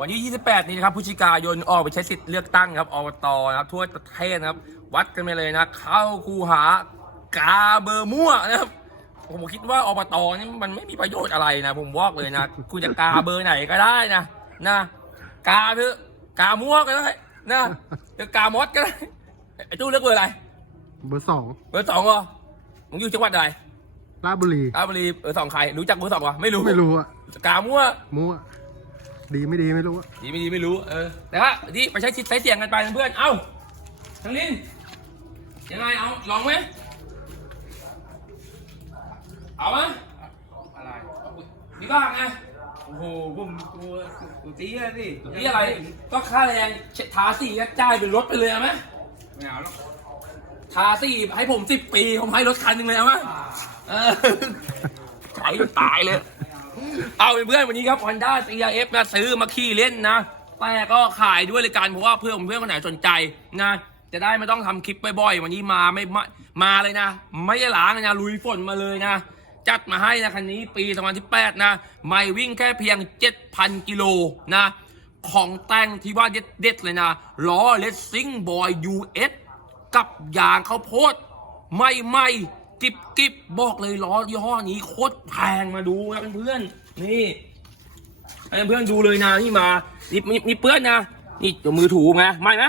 วันที่ 28 นี้นะครับพฤศจิกายนออกไปใช้สิทธิ์เลือกตั้งครับอบตนะครับทั่วประเทศนะครับ วัดกันไปเลยนะ เข้าคูหากาเบอร์มั่วนะครับผมคิดว่าอบตนี่มันไม่มีประโยชน์อะไรนะ ผมบอกเลยนะคุณจะกาเบอร์ไหนก็ได้นะนะกาเถอะกามั่วก็ได้นะจะกามดก็ได้ไอ้ตู้เลือกเบอร์อะไร เบอร์สองเบอร์สองเหรอมึงอยู่จังหวัดอะไรราชบุรีราชบุรีเบอร์สองใครรู้จักเบอร์สองวะไม่รู้ไม่รู้อะกามั่วมั่ว ดีไม่ดีไม่รู้อะดีไม่ดีไม่รู้เออแต่ว่าที่ไปใช้สิทธิ์ใช้เสียงกันไปเพื่อนๆเอ้าทั้งลินยังไงเอาลองไหมเอาไหมอะไรมีบ้างไงโอ้โหผมตัวตัวเตี้ยสินี่อะไรก็ค่าแรงทาสีก็จ่ายเป็นรถไปเลยเอาไหมไม่เอาแล้วทาสีให้ผมสิบปีผมให้รถคันหนึ่งเลยเอาไหมเออใช้จนตายเลย เอาเพื่อนๆวันนี้ครับ Honda CRF นะซื้อมาขี่เล่นนะแต่ก็ขายด้วยเลยกันเพราะว่าเพื่อนเพื่อนคนไหนสนใจนะ จะได้ไม่ต้องทำคลิปบ่อยๆวันนี้มาไม่มาเลยนะ ไม่ได้ล้างนะลุยฝนมาเลยนะ จัดมาให้นะคันนี้ปี2018นะ ไม่วิ่งแค่เพียง 7,000 กิโลนะ ของแต่งที่ว่าเด็ดๆเลยนะล้อ Racing Boy US กับยางข้าวโพดไม่ไม่ กิบกิบบอกเลยล้อยี่ห้อนี้โคตรแพงมาดูนะเพื่อนๆนี่ให้เพื่อนดูเลยนะนี่มานี่มีมีเปื้อนนะนี่เดี๋ยวมือถูไงไม่ไหม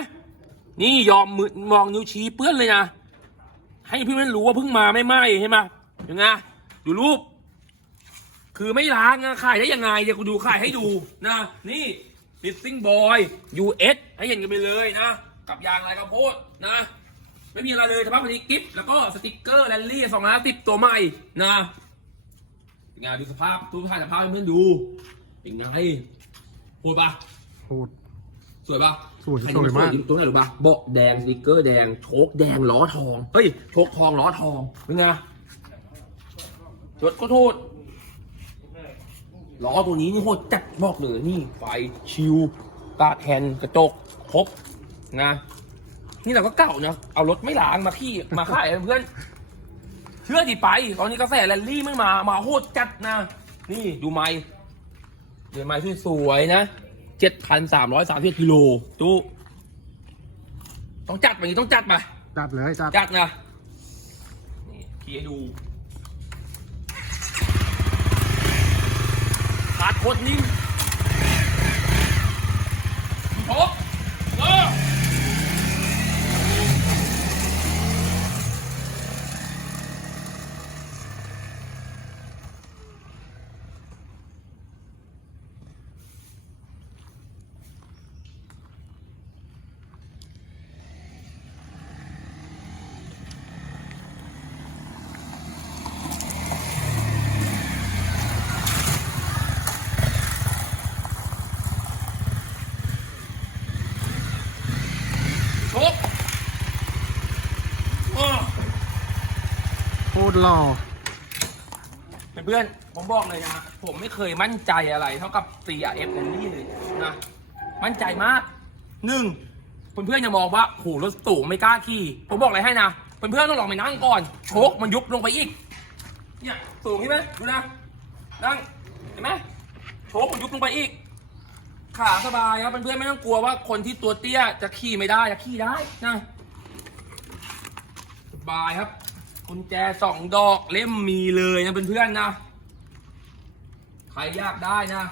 นี่ยอมมือมองนิ้วชี้เปื้อนเลยนะให้เพื่อนรู้ว่าเพิ่งมาไม่ไหมใช่ไหมยังไงดูรูป คือไม่ล้างนะขายได้ยังไงเดี๋ยวกูดูขายให้ดูนะ นี่ Racing Boy US ให้เห็นกันไปเลยนะ กับยางลายข้าวโพดนะ ไม่มีอะไรเลยเฉพาะวันนี้กิฟต์แล้วก็สติกเกอร์แรลลี่สองล้านสิบตัวใหม่นะเป็นไงดูสภาพดูถ่ายสภาพให้เพื่อนดูเป็นไงโหดปะโหดสวยปะสวยใครสวยมากตัวไหนหรือปะเบาะแดงสติกเกอร์แดงโชคแดงล้อทองเฮ้ยโชคทองล้อทองเป็นไงจดก็โทษล้อตัวนี้นี่โคตรจัดบอกเลยนี่ไฟชิวกาดแคนกระจกครบนะ นี่เราก็เก่าเนาะเอารถไม่ล้างมาขี่มาขายให้เพื่อน เชื่อดิไป ตอนนี้กระแสแรลลี่ไม่มามาโคตรจัดนะ นี่ดูไม้เดี๋ยวไม้สวยๆนะเจ็ดพันสามร้อยสามสิบกิโลตู้ต้องจัดแบบนี้ต้องจัดมาจัดเลยจัดจัดนะนี่ขี่ให้ดูขาดโคตรนิ่มโอ้เออ ชกอ้อ โค ตรหล่อ เพื่อนๆผมบอกเลยนะผมไม่เคยมั่นใจอะไรเท่ากับ CRF แลนดี้เลยนะมั่นใจมากหนึ่งเพื่อนๆจะมองว่าโหรถสูงไม่กล้าขี่ผมบอกอะไรให้นะเพื่อนๆต้องลองไปนั่งก่อนโชคมันยุบลงไปอีกเนี่ยสูงใช่ไหมดูนะนั่งเห็นไหมโชคมันยุบลงไปอีก ขาสบายครับเพื่อนๆไม่ต้องกลัวว่าคนที่ตัวเตี้ยจะขี่ไม่ได้จะขี่ได้นะสบายครับ กุญแจสองดอกเล่มมีเลยนะเพื่อนๆนะ ใครอยากได้นะ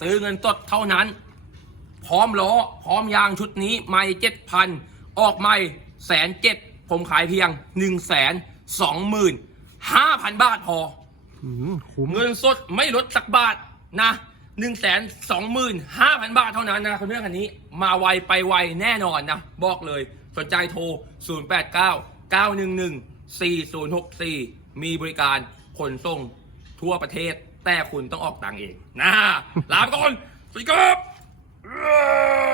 ซื้อเงินสดเท่านั้น พร้อมล้อ พร้อมยางชุดนี้ไม่เจ็ดพันออกไม่แสนเจ็ดผมขายเพียงหนึ่งแสนสองหมื่นห้าพันบาทพออืมคุ้มเงินสดไม่ลดสักบาทนะหนึ่งแสนสองหมื่นห้าพันบาทเท่านั้นนะเพื่อนๆคันนี้ มาไวไปไวแน่นอนนะ บอกเลย สนใจโทร 0 8 9 9 1 1 4 0 6 4 มีบริการขนส่งทั่วประเทศ แต่คุณต้องออกตังค์เองนะลาไปก่อนสวัสดีครับ